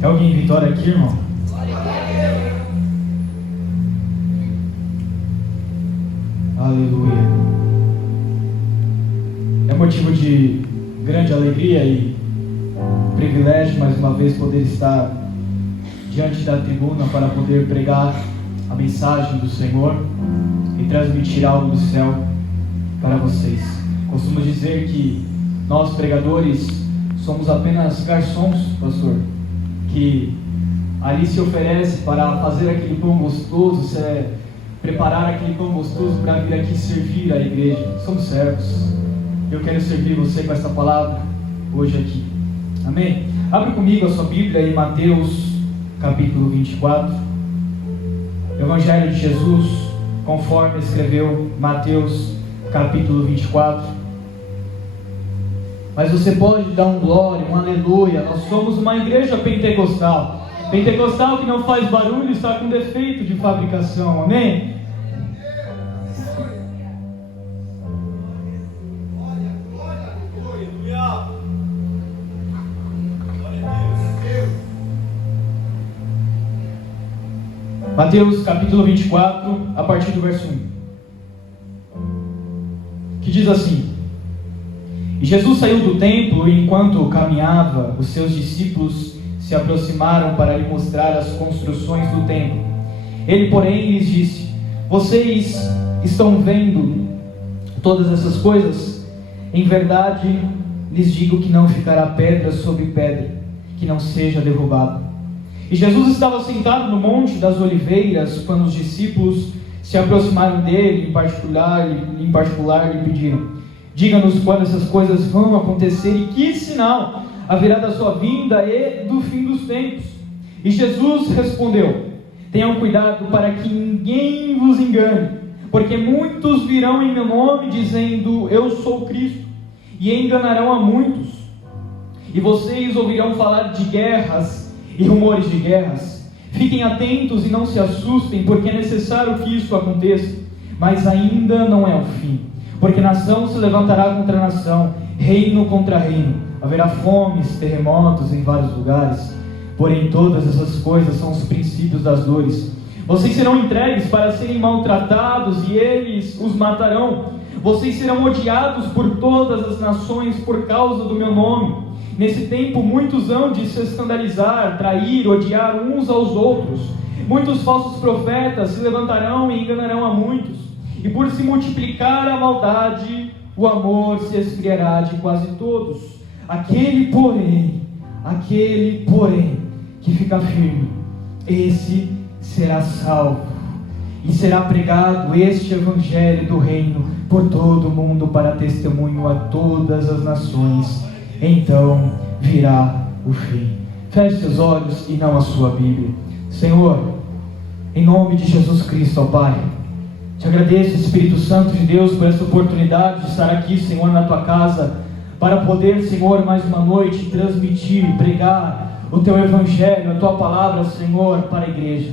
Tem alguém em Vitória aqui, irmão? Aleluia. É motivo de grande alegria e privilégio mais uma vez poder estar diante da tribuna para poder pregar a mensagem do Senhor e transmitir algo do céu para vocês. Costumo dizer que nós pregadores somos apenas garçons, pastor, que ali se oferece para fazer aquele pão gostoso, preparar aquele pão gostoso para vir aqui servir a igreja. Somos servos. Eu quero servir você com essa palavra hoje aqui. Amém? Abre comigo a sua Bíblia em Mateus capítulo 24. Evangelho de Jesus, conforme escreveu Mateus capítulo 24. Mas você pode dar um glória, um aleluia. Nós somos uma igreja pentecostal. Pentecostal que não faz barulho, está com defeito de fabricação. Amém? Mateus capítulo 24, a partir do verso 1, que diz assim: E Jesus saiu do templo, e enquanto caminhava, os seus discípulos se aproximaram para lhe mostrar as construções do templo. Ele, porém, lhes disse: Vocês estão vendo todas essas coisas? Em verdade lhes digo que não ficará pedra sobre pedra que não seja derrubada. E Jesus estava sentado no Monte das Oliveiras, quando os discípulos se aproximaram dele, em particular lhe pediram: Diga-nos quando essas coisas vão acontecer e que sinal haverá da sua vinda e do fim dos tempos. E Jesus respondeu: Tenham cuidado para que ninguém vos engane, porque muitos virão em meu nome dizendo: Eu sou Cristo, e enganarão a muitos. E vocês ouvirão falar de guerras e rumores de guerras. Fiquem atentos e não se assustem, porque é necessário que isso aconteça, mas ainda não é o fim. Porque nação se levantará contra nação, reino contra reino. Haverá fomes, terremotos em vários lugares. Porém todas essas coisas são os princípios das dores. Vocês serão entregues para serem maltratados, e eles os matarão. Vocês serão odiados por todas as nações por causa do meu nome. Nesse tempo muitos hão de se escandalizar, trair, odiar uns aos outros. Muitos falsos profetas se levantarão e enganarão a muitos. E por se multiplicar a maldade, o amor se esfriará de quase todos. Aquele porém, que fica firme, esse será salvo. E será pregado este evangelho do reino por todo o mundo para testemunho a todas as nações. Então virá o fim. Feche seus olhos e não a sua Bíblia. Senhor, em nome de Jesus Cristo, ó Pai, te agradeço, Espírito Santo de Deus, por essa oportunidade de estar aqui, Senhor, na tua casa, para poder, Senhor, mais uma noite transmitir, pregar o teu evangelho, a tua palavra, Senhor, para a igreja.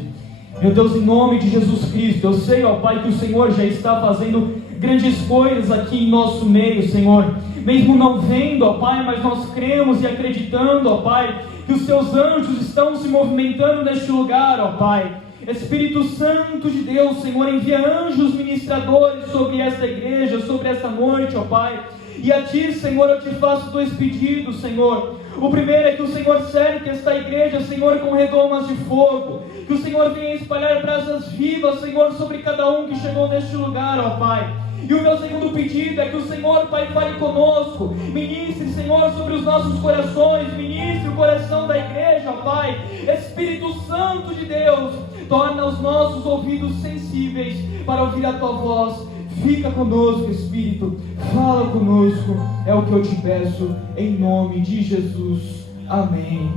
Meu Deus, em nome de Jesus Cristo, eu sei, ó Pai, que o Senhor já está fazendo grandes coisas aqui em nosso meio, Senhor. Mesmo não vendo, ó Pai, mas nós cremos e acreditando, ó Pai, que os teus anjos estão se movimentando neste lugar, ó Pai. Espírito Santo de Deus, Senhor, envia anjos ministradores sobre esta igreja, sobre esta noite, ó Pai. E a Ti, Senhor, eu te faço dois pedidos, Senhor. O primeiro é que o Senhor cerque esta igreja, Senhor, com redomas de fogo. Que o Senhor venha espalhar brasas vivas, Senhor, sobre cada um que chegou neste lugar, ó Pai. E o meu segundo pedido é que o Senhor, Pai, fale conosco. Ministre, Senhor, sobre os nossos corações. Ministre o coração da igreja, ó Pai. Espírito Santo de Deus, torna os nossos ouvidos sensíveis para ouvir a Tua voz. Fica conosco, Espírito, fala conosco, é o que eu te peço, em nome de Jesus, amém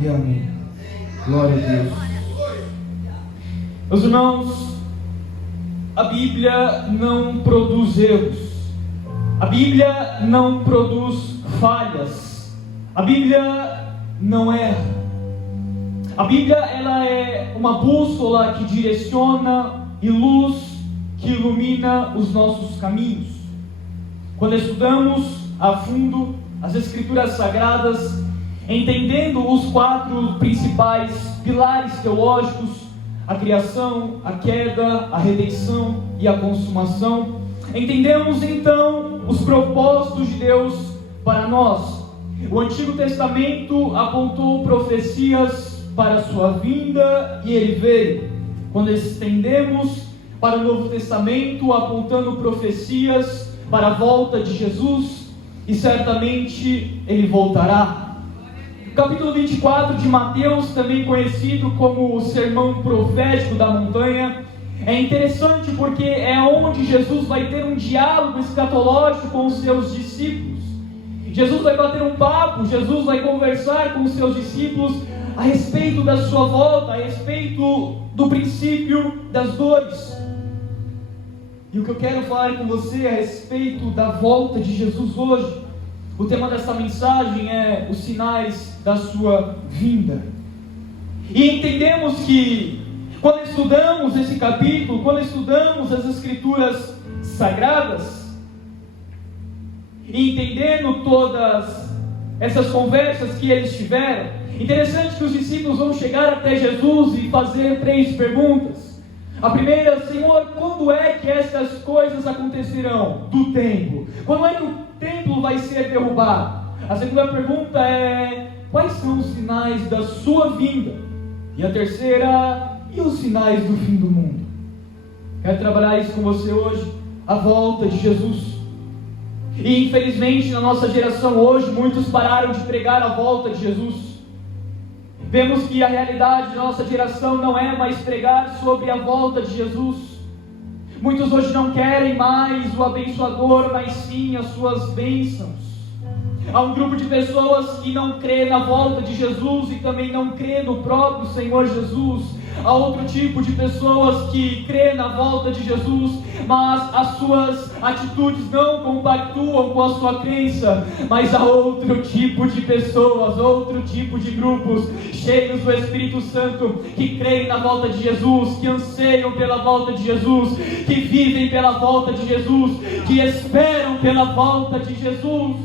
e amém. Glória a Deus. Meus irmãos, a Bíblia não produz erros, a Bíblia não produz falhas, a Bíblia não erra. A Bíblia, ela é uma bússola que direciona e luz que ilumina os nossos caminhos. Quando estudamos a fundo as Escrituras Sagradas, entendendo os 4 principais pilares teológicos: a criação, a queda, a redenção e a consumação, entendemos então os propósitos de Deus para nós. O Antigo Testamento apontou profecias para a sua vinda e ele veio. Quando estendemos para o Novo Testamento, apontando profecias para a volta de Jesus, e certamente ele voltará. Capítulo 24 de Mateus, também conhecido como o sermão profético da montanha, é interessante porque é onde Jesus vai ter um diálogo escatológico com os seus discípulos. Jesus vai bater um papo, Jesus vai conversar com os seus discípulos a respeito da sua volta, a respeito do princípio das dores. E o que eu quero falar com você a respeito da volta de Jesus hoje, o tema dessa mensagem é os sinais da sua vinda. E entendemos que quando estudamos esse capítulo, quando estudamos as Escrituras Sagradas, e entendendo todas essas conversas que eles tiveram, interessante que os discípulos vão chegar até Jesus e fazer 3 perguntas. A primeira: Senhor, quando é que essas coisas acontecerão do templo? Quando é que o templo vai ser derrubado? A segunda pergunta é: quais são os sinais da sua vinda? E a terceira: e os sinais do fim do mundo? Quero trabalhar isso com você hoje, a volta de Jesus. E infelizmente na nossa geração hoje, muitos pararam de pregar a volta de Jesus. Vemos que a realidade da nossa geração não é mais pregar sobre a volta de Jesus. Muitos hoje não querem mais o abençoador, mas sim as suas bênçãos. Há um grupo de pessoas que não crê na volta de Jesus e também não crê no próprio Senhor Jesus. Há outro tipo de pessoas que crê na volta de Jesus, mas as suas atitudes não compactuam com a sua crença. Mas há outro tipo de pessoas, outro tipo de grupos cheios do Espírito Santo, que creem na volta de Jesus, que anseiam pela volta de Jesus, que vivem pela volta de Jesus, que esperam pela volta de Jesus.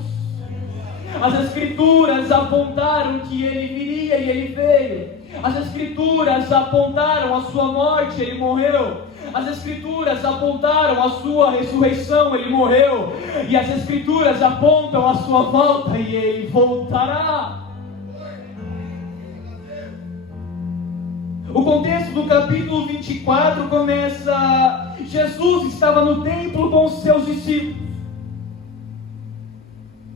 As Escrituras apontaram que ele viria e ele veio. As Escrituras apontaram a sua morte, ele morreu. As Escrituras apontaram a sua ressurreição, ele morreu. E as Escrituras apontam a sua volta e ele voltará. O contexto do capítulo 24 começa: Jesus estava no templo com os seus discípulos.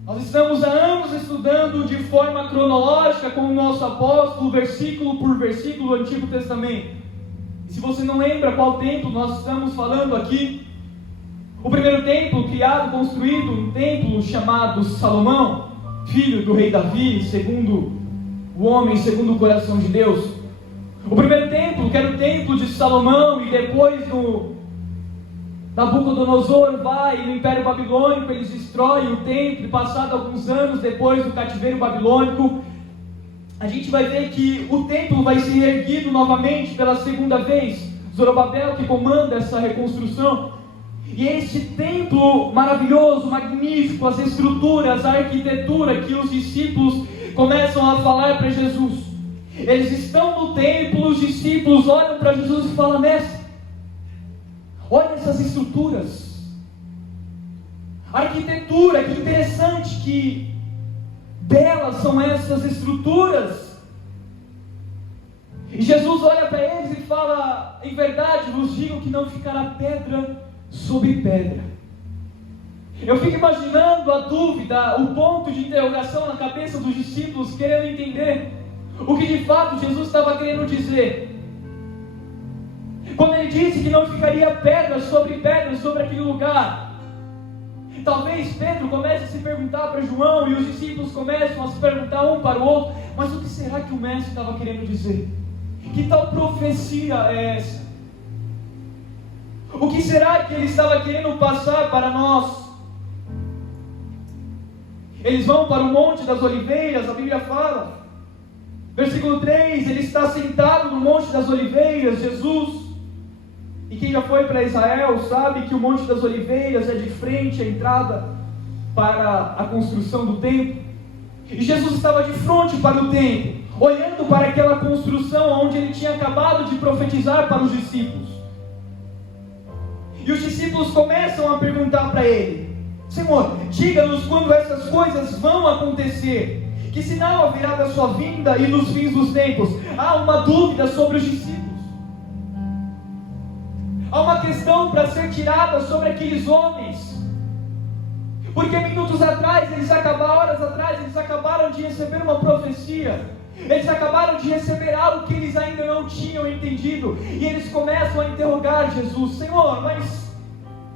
Nós estamos há anos estudando de forma cronológica com o nosso apóstolo, versículo por versículo, do Antigo Testamento. E se você não lembra qual templo nós estamos falando aqui, o primeiro templo criado, construído, um templo chamado Salomão, filho do rei Davi, segundo o homem, segundo o coração de Deus. O primeiro templo, que era o templo de Salomão, e depois do Nabucodonosor vai no Império Babilônico, eles destroem o templo, e passado alguns anos depois do cativeiro babilônico, a gente vai ver que o templo vai ser erguido novamente pela segunda vez. Zorobabel que comanda essa reconstrução. E este templo maravilhoso, magnífico, as estruturas, a arquitetura que os discípulos começam a falar para Jesus. Eles estão no templo, os discípulos olham para Jesus e falam: mestre, olha essas estruturas, a arquitetura, que interessante, que belas são essas estruturas. E Jesus olha para eles e fala: em verdade vos digo que não ficará pedra sobre pedra. Eu fico imaginando a dúvida, o ponto de interrogação na cabeça dos discípulos, querendo entender o que de fato Jesus estava querendo dizer. Quando ele disse que não ficaria pedra sobre aquele lugar, talvez Pedro comece a se perguntar para João, e os discípulos começam a se perguntar um para o outro: mas o que será que o mestre estava querendo dizer? Que tal profecia é essa? O que será que ele estava querendo passar para nós? Eles vão para o Monte das Oliveiras, a Bíblia fala, versículo 3, ele está sentado no Monte das Oliveiras, Jesus. E quem já foi para Israel sabe que o Monte das Oliveiras é de frente à entrada para a construção do templo. E Jesus estava de frente para o templo, olhando para aquela construção onde ele tinha acabado de profetizar para os discípulos. E os discípulos começam a perguntar para ele: Senhor, diga-nos quando essas coisas vão acontecer. Que sinal haverá da sua vinda e nos fins dos tempos? Há uma dúvida sobre os discípulos. Há uma questão para ser tirada sobre aqueles homens. Porque minutos atrás, horas atrás, eles acabaram de receber uma profecia. Eles acabaram de receber algo que eles ainda não tinham entendido. E eles começam a interrogar Jesus: Senhor, mas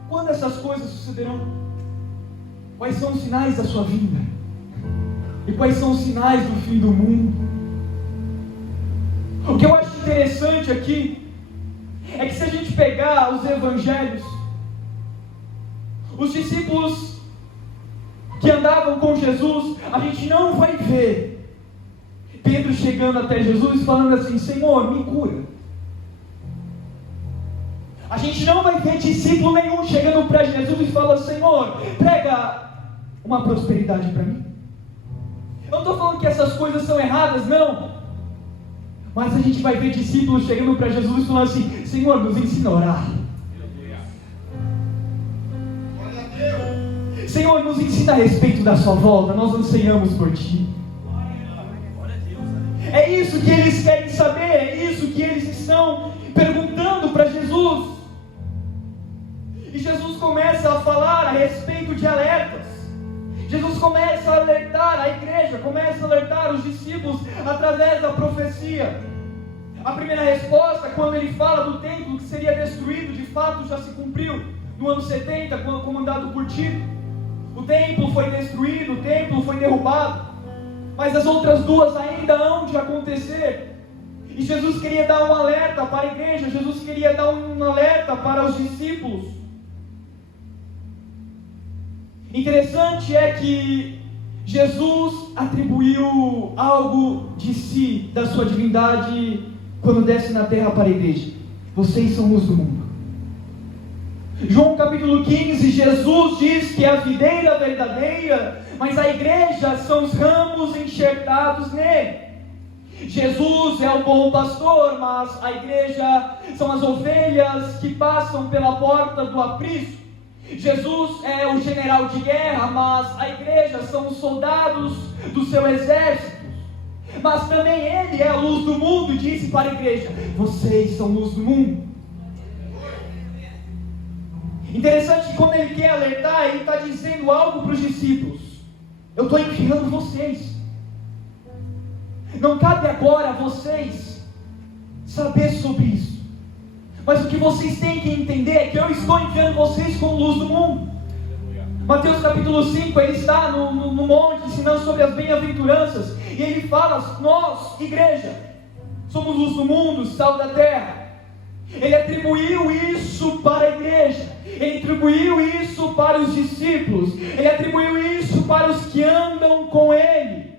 quando essas coisas sucederão? Quais são os sinais da sua vinda? E quais são os sinais do fim do mundo? O que eu acho interessante aqui é que se a gente pegar os evangelhos, os discípulos que andavam com Jesus, a gente não vai ver Pedro chegando até Jesus e falando assim: Senhor, me cura. A gente não vai ver discípulo nenhum chegando para Jesus e falando: Senhor, prega uma prosperidade para mim. Eu não estou falando que essas coisas são erradas, não. Mas a gente vai ver discípulos chegando para Jesus e falando assim: Senhor, nos ensina a orar. Senhor, nos ensina a respeito da sua volta. Nós anseiamos por Ti. É isso que eles querem saber. É isso que eles estão perguntando para Jesus. E Jesus começa a falar a respeito de alertas. Jesus começa a alertar a igreja, começa a alertar os discípulos através da profecia. A primeira resposta, quando ele fala do templo que seria destruído, de fato já se cumpriu no ano 70, quando comandado por Tito. O templo foi destruído, o templo foi derrubado, mas as outras duas ainda hão de acontecer. E Jesus queria dar um alerta para a igreja, Jesus queria dar um alerta para os discípulos. Interessante é que Jesus atribuiu algo de si, da sua divindade, quando desce na terra para a igreja: vocês são luz do mundo. João capítulo 15, Jesus diz que é a videira verdadeira, mas a igreja são os ramos enxertados nele. Jesus é o bom pastor, mas a igreja são as ovelhas que passam pela porta do aprisco. Jesus é o general de guerra, mas a igreja são os soldados do seu exército. Mas também ele é a luz do mundo, e disse para a igreja: vocês são luz do mundo. Interessante que quando ele quer alertar, ele está dizendo algo para os discípulos: eu estou enviando vocês. Não cabe agora a vocês saber sobre isso, mas o que vocês têm que entender é que eu estou enviando vocês como luz do mundo. Mateus capítulo 5, ele está no monte ensinando sobre as bem-aventuranças, e ele fala: nós, igreja, somos luz do mundo, sal da terra. Ele atribuiu isso para a igreja, ele atribuiu isso para os discípulos, ele atribuiu isso para os que andam com ele.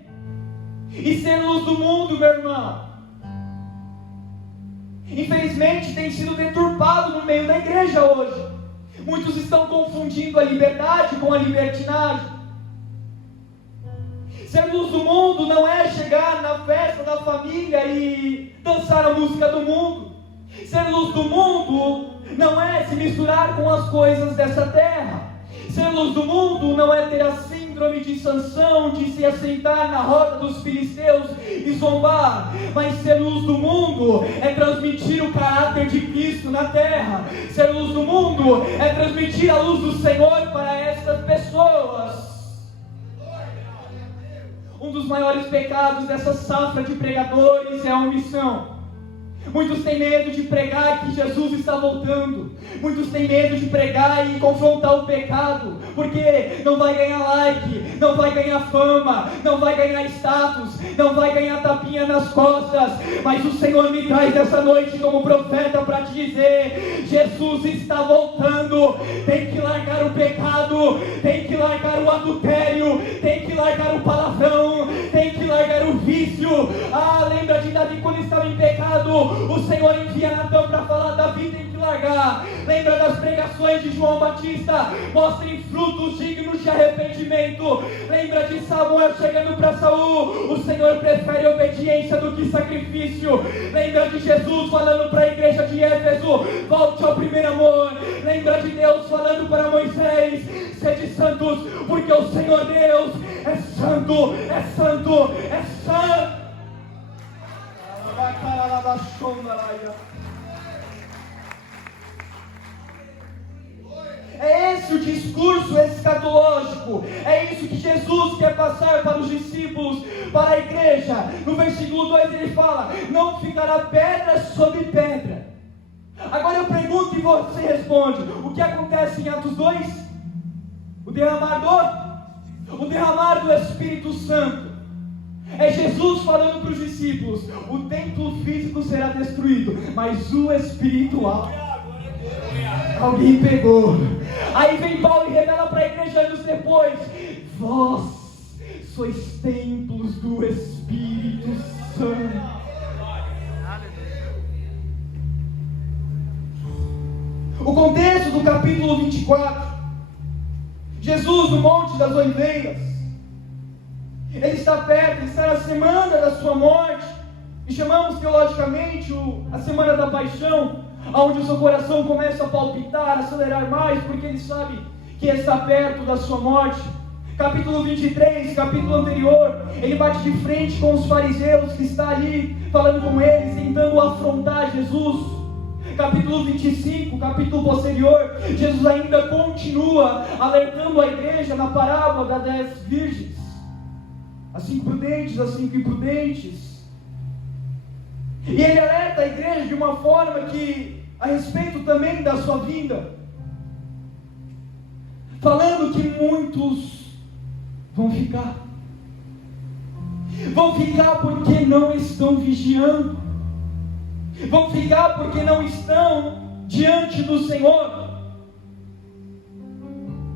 E ser luz do mundo, meu irmão, infelizmente tem sido deturpado no meio da igreja hoje. Muitos estão confundindo a liberdade com a libertinagem. Ser luz do mundo não é chegar na festa da família e dançar a música do mundo. Ser luz do mundo não é se misturar com as coisas dessa terra. Ser luz do mundo não é ter a síndrome de Sansão, de se assentar na roda dos filisteus e zombar. Mas ser luz do mundo é transmitir o caráter de Cristo na terra. Ser luz do mundo é transmitir a luz do Senhor para essas pessoas. Um dos maiores pecados dessa safra de pregadores é a omissão. Muitos têm medo de pregar que Jesus está voltando. Muitos têm medo de pregar e confrontar o pecado, porque não vai ganhar like, não vai ganhar fama, não vai ganhar status, não vai ganhar tapinha nas costas. Mas o Senhor me traz essa noite como profeta para te dizer: Jesus está voltando. Tem que largar o pecado, tem que largar o adultério, tem que largar o palavrão, tem que largar largar o vício. Lembra de Davi quando estava em pecado, o Senhor envia Natã para falar: Davi tem que largar. Lembra das pregações de João Batista: mostrem frutos dignos de arrependimento. Lembra de Samuel chegando para Saul: o Senhor prefere obediência do que sacrifício. Lembra de Jesus falando para a igreja de Éfeso: volte ao primeiro amor. Lembra de Deus falando para Moisés: sede santos, porque o Senhor Deus é santo, é santo, é santo. É esse o discurso escatológico. É isso que Jesus quer passar para os discípulos, para a igreja. No versículo 2 ele fala: não ficará pedra sobre pedra. Agora eu pergunto e você responde: o que acontece em Atos 2? O derramar do Espírito Santo. É Jesus falando para os discípulos: o templo físico será destruído, mas o espiritual, alguém pegou. Aí vem Paulo e revela para a igreja anos depois: vós sois templos do Espírito Santo. O contexto do capítulo 24, Jesus no Monte das Oliveiras, ele está perto, ele está na semana da sua morte, e chamamos teologicamente a semana da paixão, onde o seu coração começa a palpitar, a acelerar mais, porque ele sabe que está perto da sua morte. Capítulo 23, capítulo anterior, ele bate de frente com os fariseus que está ali, falando com eles, tentando afrontar Jesus. Capítulo 25, capítulo posterior, Jesus ainda continua alertando a igreja na parábola das 10 virgens: as 5 prudentes, as 5 imprudentes. E ele alerta a igreja de uma forma que, a respeito também da sua vinda, falando que muitos vão ficar porque não estão vigiando, vão ficar porque não estão diante do Senhor.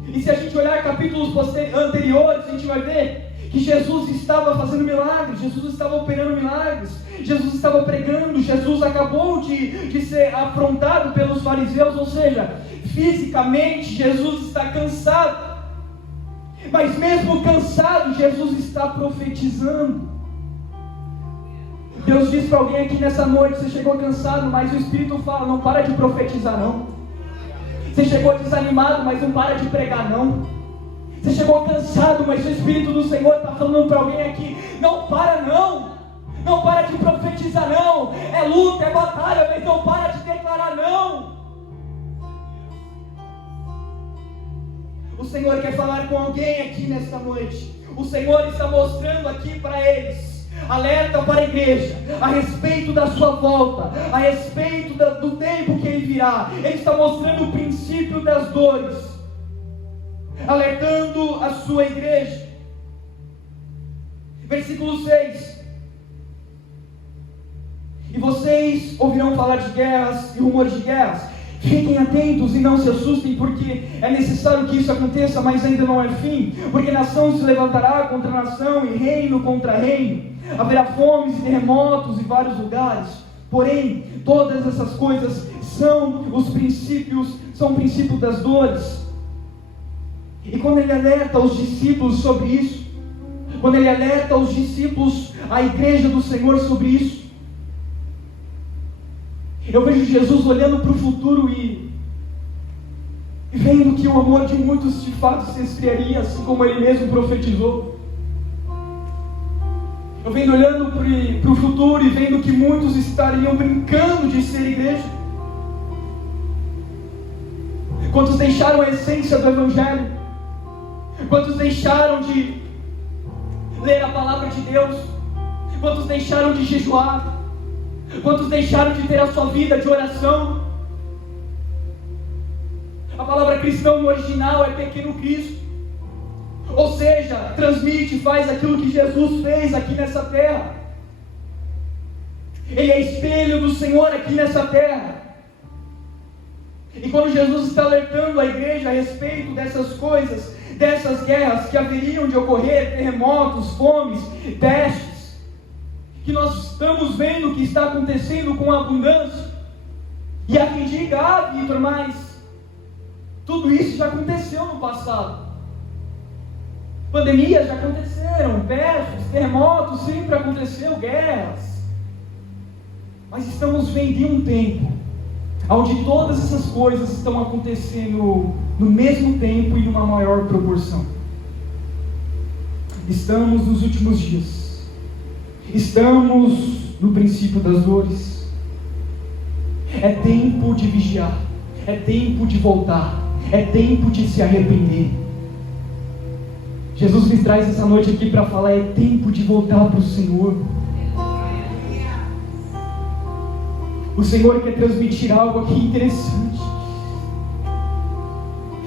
E se a gente olhar capítulos anteriores, a gente vai ver que Jesus estava fazendo milagres, Jesus estava operando milagres, Jesus estava pregando, Jesus acabou de ser afrontado pelos fariseus, ou seja, fisicamente Jesus está cansado, mas mesmo cansado, Jesus está profetizando. Deus diz para alguém aqui nessa noite: você chegou cansado, mas o Espírito fala: não para de profetizar não. Você chegou desanimado, mas não para de pregar não. Você chegou cansado, mas o Espírito do Senhor está falando para alguém aqui: não para não. Não para de profetizar não. É luta, é batalha, mas não para de declarar não. O Senhor quer falar com alguém aqui nesta noite. O Senhor está mostrando aqui para eles alerta para a igreja a respeito da sua volta, a respeito do tempo que ele virá. Ele está mostrando o princípio das dores, alertando a sua igreja. Versículo 6: e vocês ouvirão falar de guerras e rumores de guerras. Fiquem atentos e não se assustem, porque é necessário que isso aconteça, mas ainda não é fim. Porque nação se levantará contra nação e reino contra reino. Haverá fomes e terremotos em vários lugares. Porém, todas essas coisas são princípios das dores. E quando ele alerta os discípulos sobre isso, quando ele alerta os discípulos, a igreja do Senhor sobre isso, eu vejo Jesus olhando para o futuro e vendo que o amor de muitos de fato se esfriaria, assim como ele mesmo profetizou. Eu venho olhando para o futuro e vendo que muitos estariam brincando de ser igreja. Quantos deixaram a essência do Evangelho? Quantos deixaram de ler a palavra de Deus? Quantos deixaram de jejuar? Quantos deixaram de ter a sua vida de oração? A palavra cristão no original é pequeno Cristo, ou seja, transmite, faz aquilo que Jesus fez aqui nessa terra. Ele é espelho do Senhor aqui nessa terra. E quando Jesus está alertando a igreja a respeito dessas coisas, dessas guerras que haveriam de ocorrer, terremotos, fomes, pestes, que nós estamos vendo o que está acontecendo com a abundância. E há quem diga, Vitor, mas tudo isso já aconteceu no passado. Pandemias já aconteceram, pestes, terremotos, sempre aconteceu, guerras. Mas estamos vendo em um tempo onde todas essas coisas estão acontecendo no mesmo tempo e numa maior proporção. Estamos nos últimos dias. Estamos no princípio das dores. É tempo de vigiar. É tempo de voltar. É tempo de se arrepender. Jesus me traz essa noite aqui para falar: é tempo de voltar para o Senhor. O Senhor quer transmitir algo aqui interessante.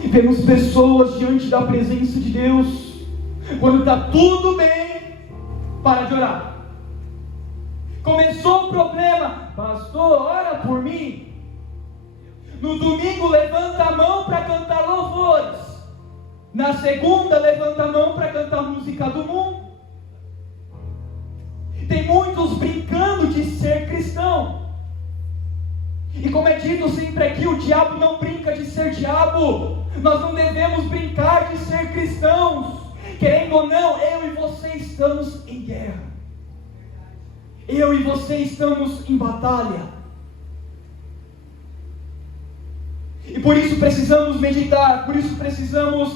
E vemos pessoas diante da presença de Deus, quando está tudo bem, para de orar. Começou o problema, pastor, ora por mim. No domingo levanta a mão para cantar louvores. Na segunda levanta a mão para cantar música do mundo. Tem muitos brincando de ser cristão. E como é dito sempre aqui, o diabo não brinca de ser diabo. Nós não devemos brincar de ser cristãos. Querendo ou não, eu e você estamos em guerra. Eu e você estamos em batalha. E por isso precisamos meditar, por isso precisamos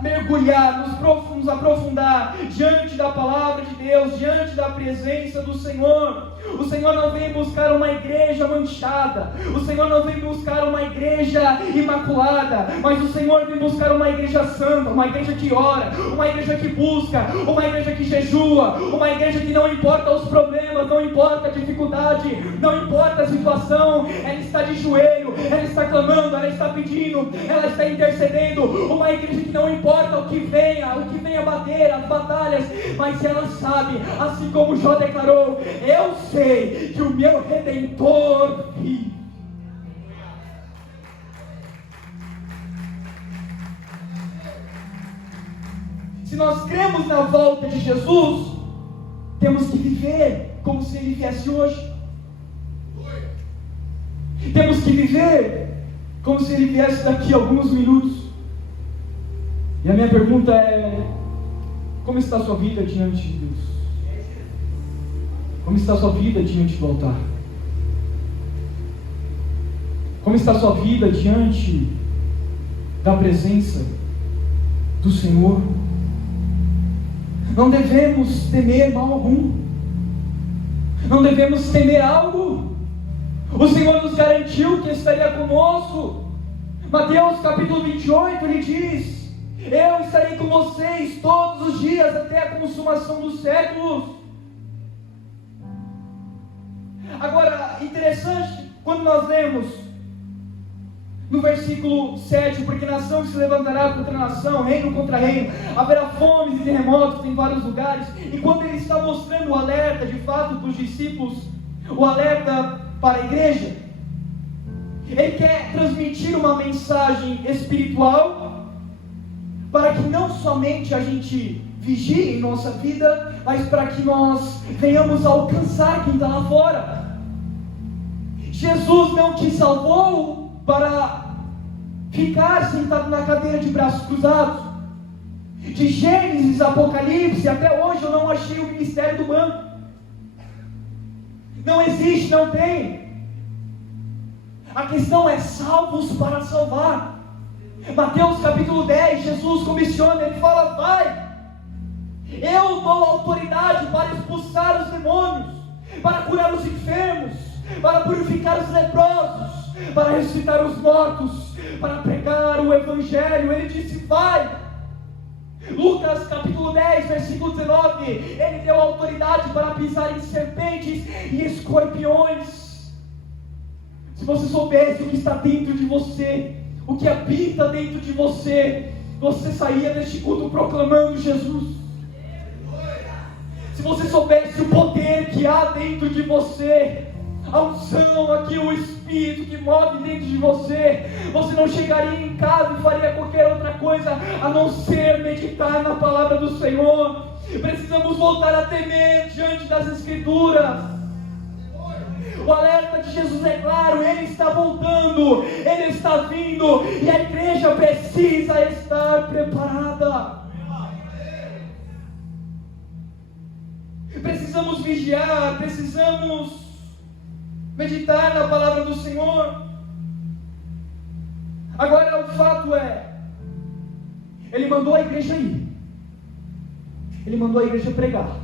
mergulhar, nos aprofundar diante da palavra de Deus, diante da presença do Senhor. O Senhor não vem buscar uma igreja manchada, o Senhor não vem buscar uma igreja imaculada, mas o Senhor vem buscar uma igreja santa, uma igreja que ora, uma igreja que busca, uma igreja que jejua, uma igreja que não importa os problemas, não importa a dificuldade, não importa a situação, ela está de joelho, ela está clamando, ela está pedindo, ela está intercedendo. Uma igreja que não importa o que venha bater, as batalhas, mas ela sabe, assim como Jó declarou: eu sei que o meu Redentor vive. Se nós cremos na volta de Jesus, temos que viver como se Ele viesse hoje. Temos que viver como se Ele viesse daqui a alguns minutos. E a minha pergunta é: como está a sua vida diante de Deus? Como está a sua vida diante do altar? Como está a sua vida diante da presença do Senhor? Não devemos temer mal algum. Não devemos temer algo. O Senhor nos garantiu que estaria conosco. Mateus capítulo 28, Ele diz: eu estarei com vocês todos os dias até a consumação dos séculos. Agora, interessante, quando nós lemos no versículo 7, porque nação se levantará contra nação, reino contra reino, haverá fomes e terremotos em vários lugares. E quando ele está mostrando o alerta, de fato, dos discípulos, o alerta para a igreja, ele quer transmitir uma mensagem espiritual, para que não somente a gente vigie em nossa vida, mas para que nós venhamos a alcançar quem está lá fora. Jesus não te salvou para ficar sentado na cadeira de braços cruzados. De Gênesis, Apocalipse, até hoje eu não achei o ministério do banco. Não existe, não tem. A questão é salvos para salvar. Mateus capítulo 10, Jesus comissiona, Ele fala: vai, eu dou autoridade para expulsar os demônios, para curar os enfermos, para purificar os leprosos, para ressuscitar os mortos, para pregar o Evangelho. Ele disse: vai. Lucas capítulo 10, versículo 19, Ele deu autoridade para pisar em serpentes e escorpiões. Se você soubesse o que está dentro de você, o que habita dentro de você, você saía deste culto proclamando Jesus. Se você soubesse o poder que há dentro de você, a unção aqui, o Espírito que move dentro de você, você não chegaria em casa e faria qualquer outra coisa a não ser meditar na palavra do Senhor. Precisamos voltar a temer diante das Escrituras. O alerta de Jesus é claro, Ele está voltando, Ele está vindo, e a igreja precisa estar preparada. Precisamos vigiar, precisamos meditar na palavra do Senhor. Agora o fato é, Ele mandou a igreja ir, Ele mandou a igreja pregar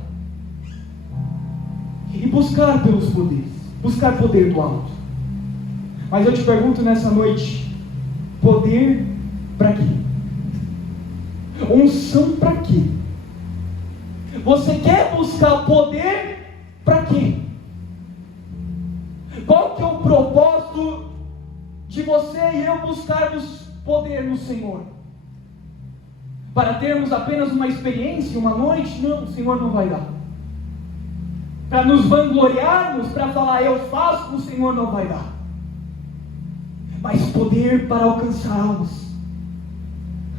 e buscar pelos poderes, buscar poder do alto. Mas eu te pergunto nessa noite, poder para quê? Unção para quê? Você quer buscar poder para quê? Qual que é o propósito de você e eu buscarmos poder no Senhor? Para termos apenas uma experiência, uma noite? Não, o Senhor não vai dar. Para nos vangloriarmos, para falar eu faço, o Senhor não vai dar. Mas poder para alcançar almas,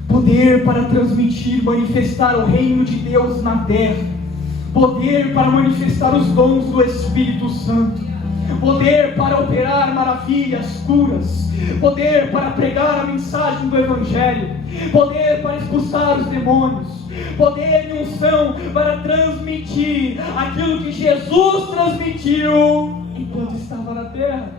poder para transmitir, manifestar o reino de Deus na terra, poder para manifestar os dons do Espírito Santo, poder para operar maravilhas, curas, poder para pregar a mensagem do Evangelho, poder para expulsar os demônios, poder e unção para transmitir aquilo que Jesus transmitiu enquanto estava na terra.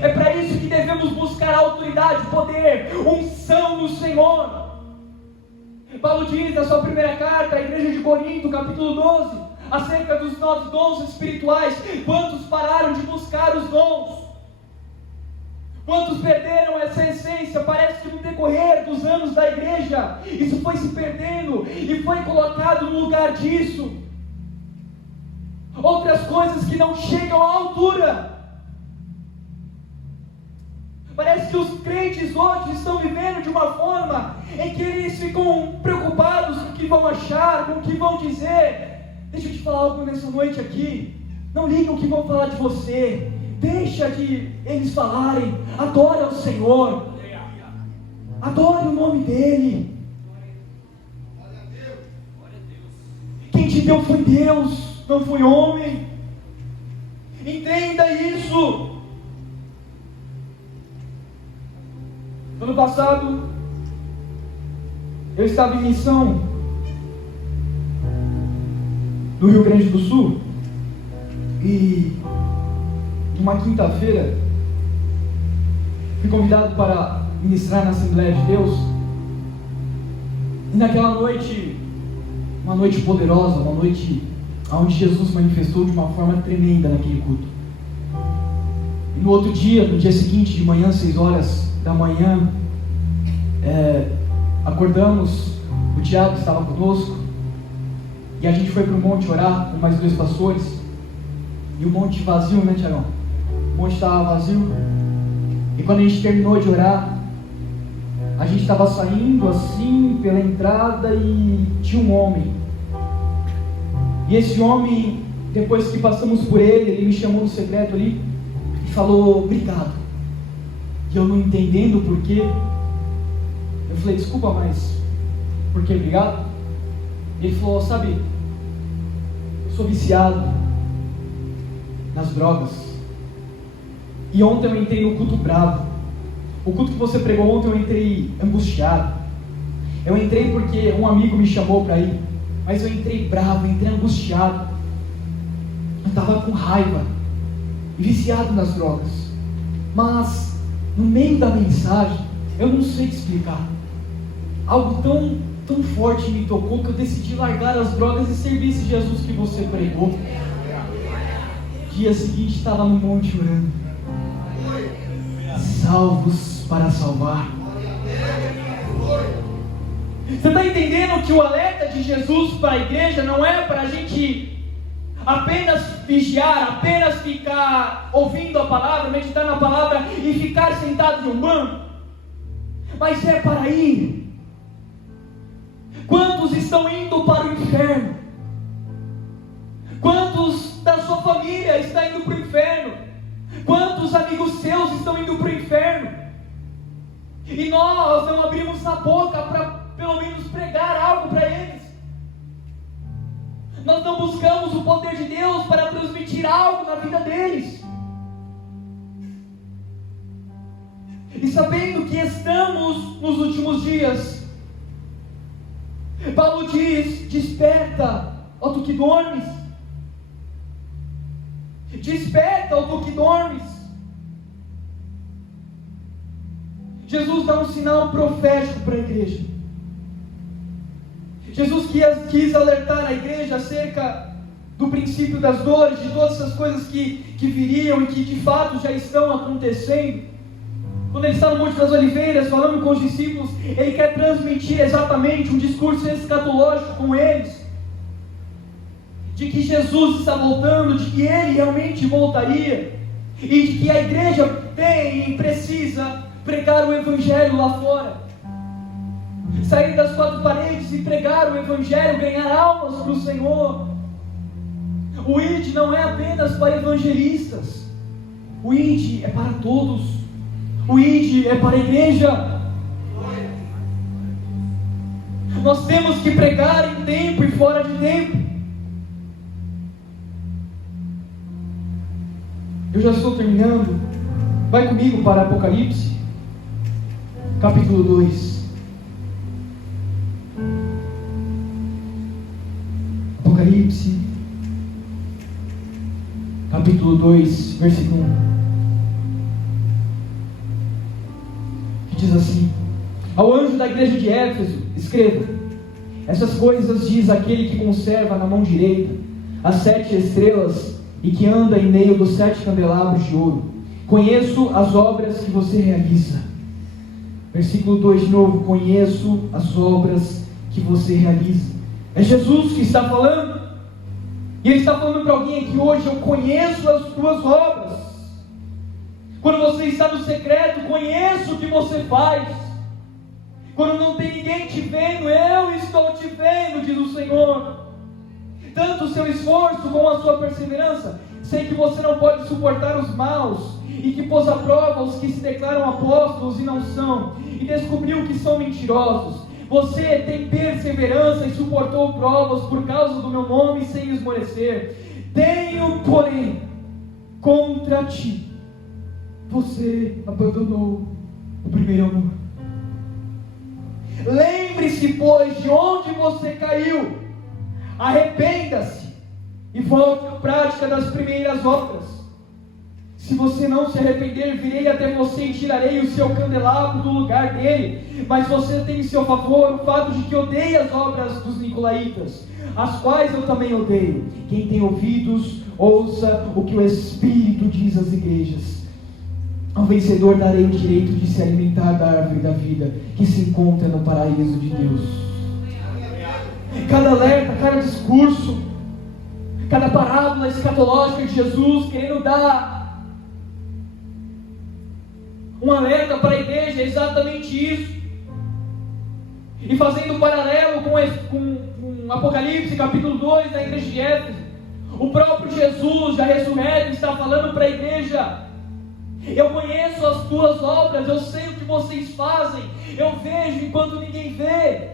É para isso que devemos buscar autoridade, poder, unção no Senhor. Paulo diz na sua primeira carta à igreja de Corinto, capítulo 12, acerca dos 9 dons espirituais: quantos pararam de buscar os dons? Quantos perderam essa essência? Parece que no decorrer dos anos da igreja, isso foi se perdendo e foi colocado no lugar disso outras coisas que não chegam à altura. Parece que os crentes hoje estão vivendo de uma forma em que eles ficam preocupados com o que vão achar, com o que vão dizer. Deixa eu te falar algo nessa noite aqui. Não liga o que vão falar de você. Deixa de eles falarem. Adora o Senhor. Adore o nome dEle. Quem te deu foi Deus, não foi homem. Entenda isso. Ano passado, eu estava em missão no Rio Grande do Sul, e numa quinta-feira fui convidado para ministrar na Assembleia de Deus. E naquela noite, uma noite poderosa, uma noite onde Jesus manifestou de uma forma tremenda naquele culto. E no outro dia, no dia seguinte, de manhã, 6 horas da manhã, acordamos, o Tiago estava conosco, e a gente foi para o monte orar com mais 2 pastores, e o monte vazio, né, Tiagão? O monte estava vazio, e quando a gente terminou de orar, a gente estava saindo assim pela entrada e tinha um homem, e esse homem, depois que passamos por ele me chamou no secreto ali e falou obrigado. E eu não entendendo o porquê, eu falei, desculpa, mas por que obrigado? Ele falou, sabe, eu sou viciado nas drogas, e ontem eu entrei no culto bravo. O culto que você pregou ontem eu entrei angustiado. Eu entrei porque um amigo me chamou para ir, mas eu entrei bravo, entrei angustiado. Eu estava com raiva e viciado nas drogas. Mas no meio da mensagem, eu não sei te explicar, algo tão forte me tocou que eu decidi largar as drogas e servir esse Jesus que você pregou. Dia seguinte estava no monte orando, salvos para salvar. Você está entendendo que o alerta de Jesus para a igreja não é para a gente apenas vigiar, apenas ficar ouvindo a palavra, meditar na palavra e ficar sentado em um banco, mas é para ir. Quantos estão indo para o inferno? Quantos da sua família estão indo para o inferno? Quantos amigos seus estão indo para o inferno? E nós não abrimos a boca para pelo menos pregar algo para eles. Nós não buscamos o poder de Deus para transmitir algo na vida deles. E sabendo que estamos nos últimos dias, Paulo diz: desperta, ó tu que dormes. Desperta, ó tu que dormes. Jesus dá um sinal profético para a igreja. Jesus quis alertar a igreja acerca do princípio das dores, de todas essas coisas que viriam e que de fato já estão acontecendo. Quando ele está no Monte das Oliveiras falando com os discípulos, ele quer transmitir exatamente um discurso escatológico com eles, de que Jesus está voltando, de que ele realmente voltaria, e de que a igreja tem e precisa pregar o evangelho lá fora, sair das quatro paredes e pregar o evangelho, ganhar almas para o Senhor. O ID não é apenas para evangelistas, o ID é para todos. O ID é para a igreja. Nós temos que pregar em tempo e fora de tempo. Eu já estou terminando. Vai comigo para Apocalipse, capítulo 2. Apocalipse, capítulo 2, versículo 1. Diz assim: ao anjo da igreja de Éfeso, escreva: essas coisas diz aquele que conserva na mão direita as 7 estrelas e que anda em meio dos 7 candelabros de ouro. Conheço as obras que você realiza. Versículo 2 de novo: conheço as obras que você realiza. É Jesus que está falando, e ele está falando para alguém aqui hoje: eu conheço as tuas obras. Quando você está no secreto, conheço o que você faz. Quando não tem ninguém te vendo, eu estou te vendo, diz o Senhor. Tanto o seu esforço como a sua perseverança. Sei que você não pode suportar os maus, e que pôs à prova os que se declaram apóstolos e não são, e descobriu que são mentirosos. Você tem perseverança e suportou provas por causa do meu nome sem esmorecer. Tenho, porém, contra ti: você abandonou o primeiro amor. Lembre-se, pois, de onde você caiu. Arrependa-se e volte à prática das primeiras obras. Se você não se arrepender, virei até você e tirarei o seu candelabro do lugar dele. Mas você tem em seu favor o fato de que odeia as obras dos nicolaítas, as quais eu também odeio. Quem tem ouvidos, ouça o que o Espírito diz às igrejas. Ao vencedor darei o direito de se alimentar da árvore da vida, que se encontra no paraíso de Deus. Cada alerta, cada discurso, cada parábola escatológica de Jesus, querendo dar um alerta para a igreja, é exatamente isso. E fazendo um paralelo com Apocalipse, capítulo 2, da igreja de Éfeso, o próprio Jesus, já ressurreto, está falando para a igreja: eu conheço as tuas obras, eu sei o que vocês fazem, eu vejo enquanto ninguém vê,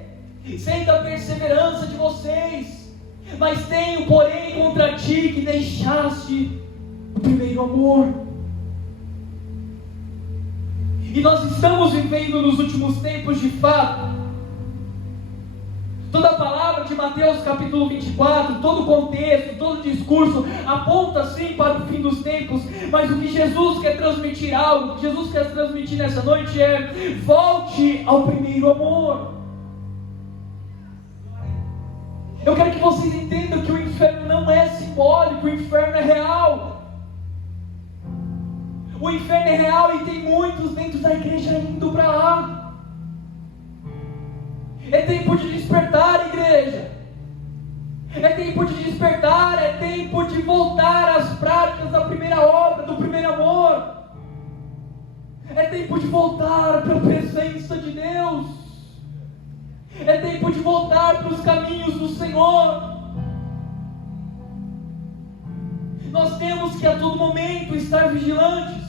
sei da perseverança de vocês, mas tenho, porém, contra ti que deixaste o primeiro amor. E nós estamos vivendo nos últimos tempos de fato. Toda a palavra de Mateus capítulo 24, todo o contexto, todo o discurso aponta sim para o fim dos tempos, mas o que Jesus quer transmitir algo, o que Jesus quer transmitir nessa noite é: volte ao primeiro amor. Eu quero que vocês entendam que o inferno não é simbólico, o inferno é real. O inferno é real e tem muitos dentro da igreja indo para lá. É tempo de despertar, igreja. É tempo de despertar, é tempo de voltar às práticas da primeira obra, do primeiro amor. É tempo de voltar para a presença de Deus. É tempo de voltar para os caminhos do Senhor. Nós temos que a todo momento estar vigilantes,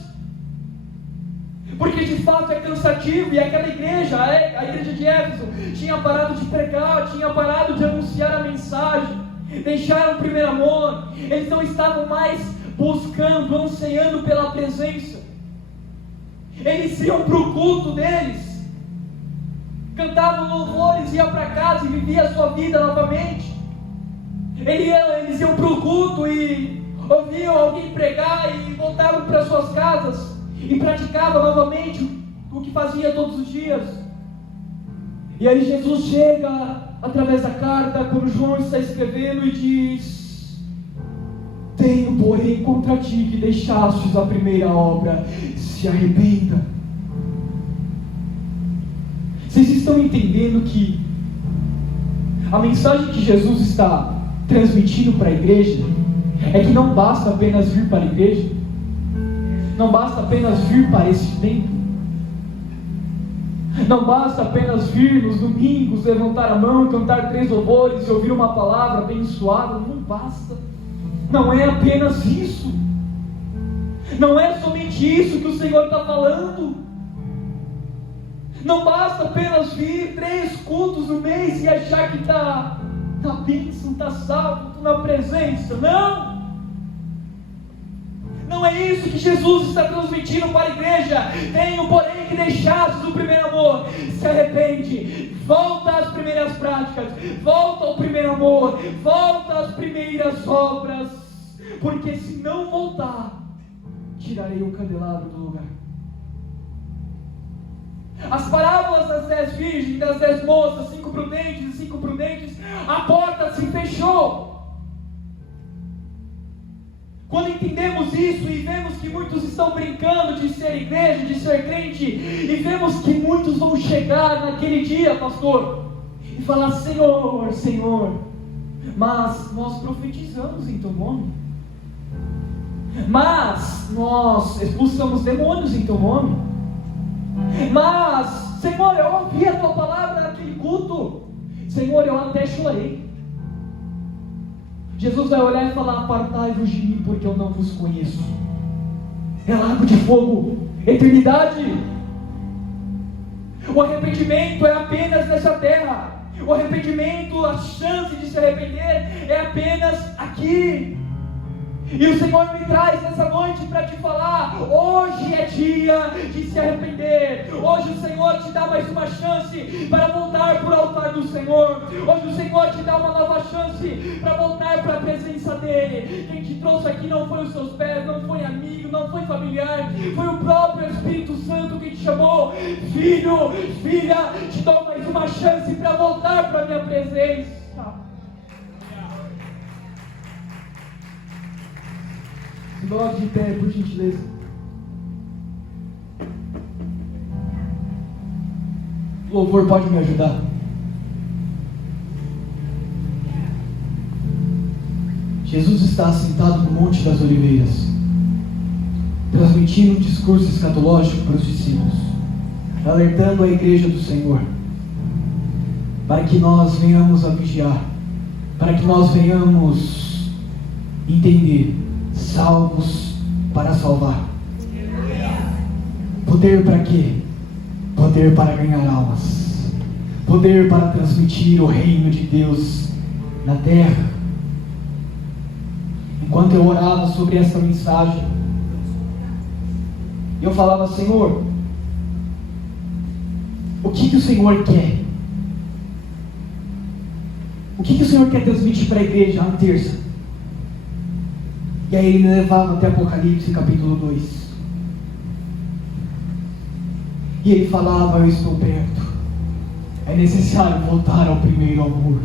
porque de fato é cansativo. E aquela igreja, a igreja de Éfeso, tinha parado de pregar, tinha parado de anunciar a mensagem, deixaram o primeiro amor. Eles não estavam mais buscando, ansiando pela presença. Eles iam para o culto deles, cantavam louvores, iam para casa e viviam a sua vida novamente. Eles iam para o culto e ouviam alguém pregar e voltavam para suas casas e praticavam novamente o que fazia todos os dias. E aí Jesus chega através da carta, quando João está escrevendo, e diz: tenho porém contra ti que deixastes a primeira obra, se arrependa. Vocês estão entendendo que a mensagem que Jesus está transmitindo para a igreja é que não basta apenas vir para a igreja, não basta apenas vir para esse templo, não basta apenas vir nos domingos, levantar a mão, cantar 3 louvores e ouvir uma palavra abençoada. Não basta, não é apenas isso, não é somente isso que o Senhor está falando. Não basta apenas vir 3 cultos no mês e achar que está na bênção, está salvo, está na presença. Não! Não é isso que Jesus está transmitindo para a igreja. Tenho, porém, que deixastes o primeiro amor. Se arrepende, volta às primeiras práticas, volta ao primeiro amor, volta às primeiras obras, porque se não voltar, tirarei o candelabro do lugar. As parábolas das 10 virgens, das 10 moças, 5 prudentes e 5 prudentes, a porta se fechou. Quando entendemos isso e vemos que muitos estão brincando de ser igreja, de ser crente, e vemos que muitos vão chegar naquele dia, pastor, e falar: Senhor, Senhor, mas nós profetizamos em teu nome, mas nós expulsamos demônios em teu nome, mas, Senhor, eu ouvi a tua palavra naquele culto, Senhor, eu até chorei. Jesus vai olhar e falar: apartai-vos de mim, porque eu não vos conheço. É lago de fogo, eternidade. O arrependimento é apenas nessa terra. O arrependimento, a chance de se arrepender é apenas aqui. E o Senhor me traz nessa noite para te falar: hoje é dia de se arrepender. Hoje o Senhor te dá mais uma chance para voltar para o altar do Senhor. Hoje o Senhor te dá uma nova chance para voltar para a presença dEle. Quem te trouxe aqui não foi os seus pés, não foi amigo, não foi familiar, foi o próprio Espírito Santo que te chamou. Filho, filha, te dou mais uma chance para voltar para a minha presença. Se coloque de pé, por gentileza. O louvor pode me ajudar? Jesus está sentado no Monte das Oliveiras, transmitindo um discurso escatológico para os discípulos, alertando a igreja do Senhor, para que nós venhamos a vigiar, para que nós venhamos entender: salvos para salvar. Poder para quê? Poder para ganhar almas, poder para transmitir o reino de Deus na terra. Enquanto eu orava sobre essa mensagem, eu falava: Senhor, o que o Senhor quer? O que o Senhor quer transmitir para a igreja na terça? E aí ele me levava até Apocalipse capítulo 2. E ele falava: eu estou perto. É necessário voltar ao primeiro amor.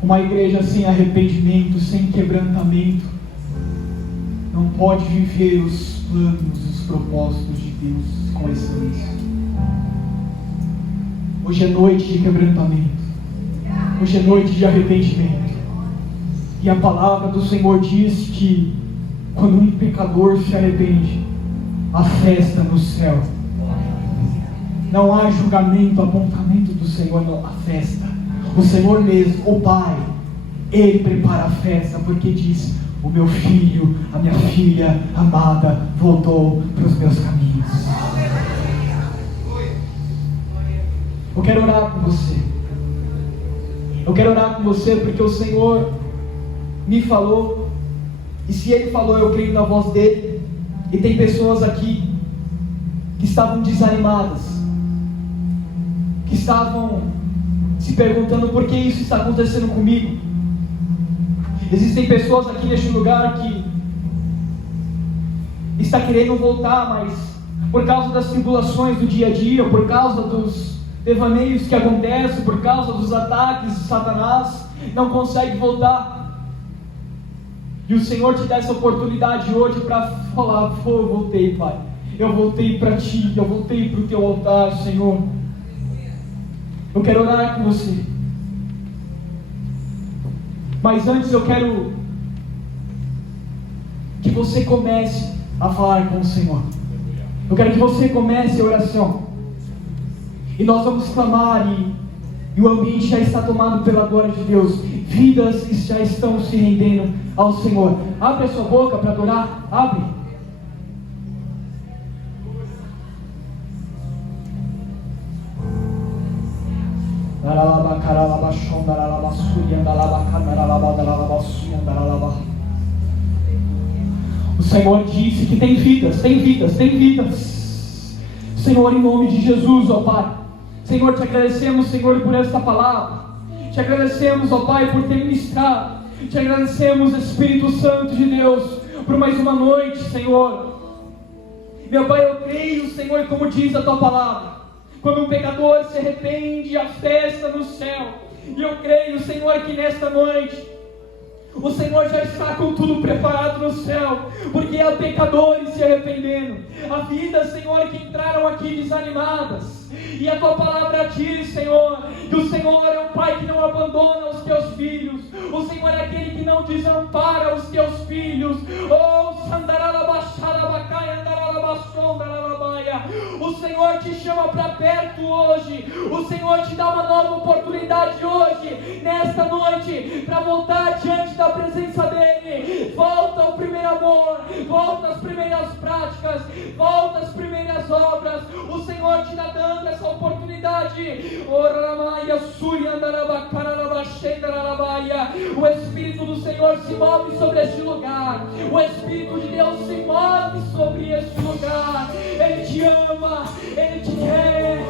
Uma igreja sem arrependimento, sem quebrantamento, não pode viver os planos, os propósitos de Deus com excelência. Hoje é noite de quebrantamento. Hoje é noite de arrependimento. E a palavra do Senhor diz que quando um pecador se arrepende, há festa no céu. Não há julgamento, apontamento do Senhor, não há festa. O Senhor mesmo, o Pai, Ele prepara a festa, porque diz: o meu filho, a minha filha amada voltou para os meus caminhos. Eu quero orar com você. Eu quero orar com você porque o Senhor me falou, e se Ele falou, eu creio na voz dEle. E tem pessoas aqui que estavam desanimadas, que estavam se perguntando: por que isso está acontecendo comigo? Existem pessoas aqui neste lugar que está querendo voltar, mas por causa das tribulações do dia a dia, por causa dos devaneios que acontecem, por causa dos ataques de Satanás, não consegue voltar. E o Senhor te dá essa oportunidade hoje para falar: eu voltei, Pai, eu voltei para Ti, eu voltei para o Teu altar, Senhor. Eu quero orar com você, mas antes eu quero que você comece a falar com o Senhor. Eu quero que você comece a oração, e nós vamos clamar, e o ambiente já está tomado pela glória de Deus. Vidas já estão se rendendo ao Senhor. Abre a sua boca para adorar. Abre. O Senhor disse que tem vidas, tem vidas, tem vidas. Senhor, em nome de Jesus, ó Pai, Senhor, te agradecemos, Senhor, por esta palavra. Te agradecemos, ó Pai, por ter ministrado. Te agradecemos, Espírito Santo de Deus, por mais uma noite, Senhor. Meu Pai, eu creio, Senhor, como diz a Tua palavra, quando um pecador se arrepende, há festa no céu. E eu creio, Senhor, que nesta noite o Senhor já está com tudo preparado no céu, porque há pecadores se arrependendo, há vidas, Senhor, que entraram aqui desanimadas. E a Tua palavra diz, Senhor, que o Senhor é o Pai que não abandona os Teus filhos. O Senhor é aquele que não desampara os Teus filhos. Oh, o Senhor te chama para perto hoje. O Senhor te dá uma nova oportunidade hoje, nesta noite, para voltar diante da presença dEle. Volta ao primeiro amor, volta às primeiras práticas, volta às primeiras obras. O Senhor te está dando essa oportunidade. O Espírito do Senhor se move sobre este lugar. O Espírito de Deus se move sobre este lugar. Ele te ama, Ele te quer,